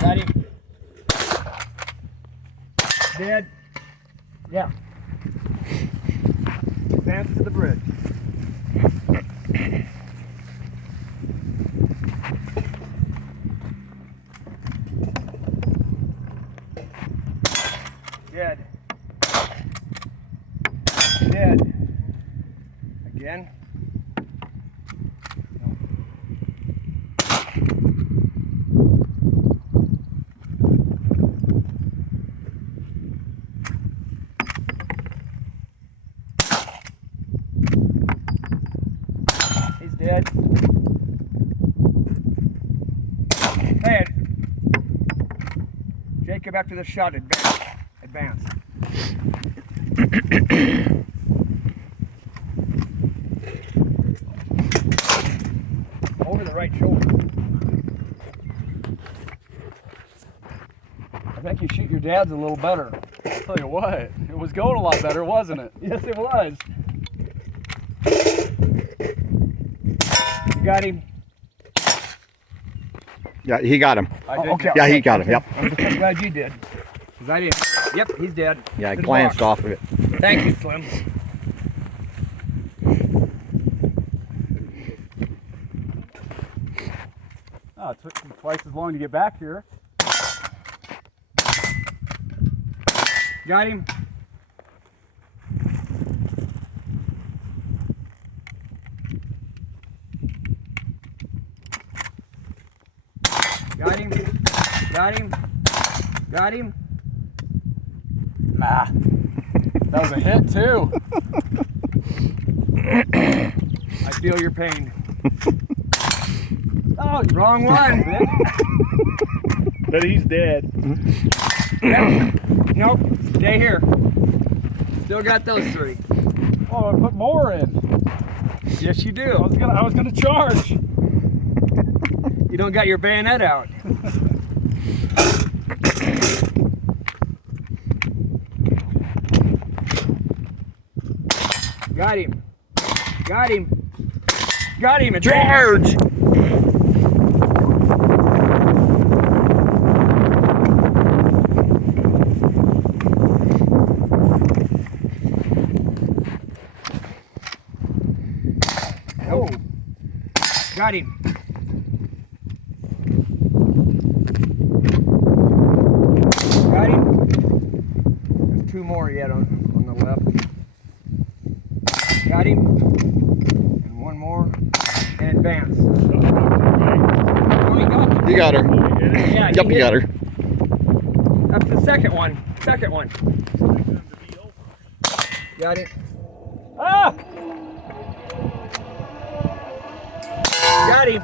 Got him. Dead. Yeah. Advance to the bridge. Dead. Dead. Again. He's dead. Hey, Jacob, after the shot, advance. Over the right shoulder. I think you shoot your dad's a little better. I'll tell you what, it was going a lot better, wasn't it? Yes, it was. You got him? Yeah, he got him. I did. Okay. Yeah, he got him, yep. I'm just glad you did. 'Cause I didn't. Yep, he's dead. Yeah, he Good glanced walk. off of it. Thank you, Slim. Oh, it took me twice as long to get back here. Got him? Got him? Got him? Got him? Nah. That was a hit too. I feel your pain. Oh, wrong one. But he's dead. Yep. Nope. Stay here. Still got those three. Oh, I put more in. Yes, you I do. was gonna charge. You don't got your bayonet out. Got him. Got him. Got him. Charge! Oh. Got him. Got him. There's two more yet on the left. Got him. And one more. And advance. Oh, he got him. You got her. Yeah, Yep, you got her. Up to the second one. Second one. Got it. Ah! Got him.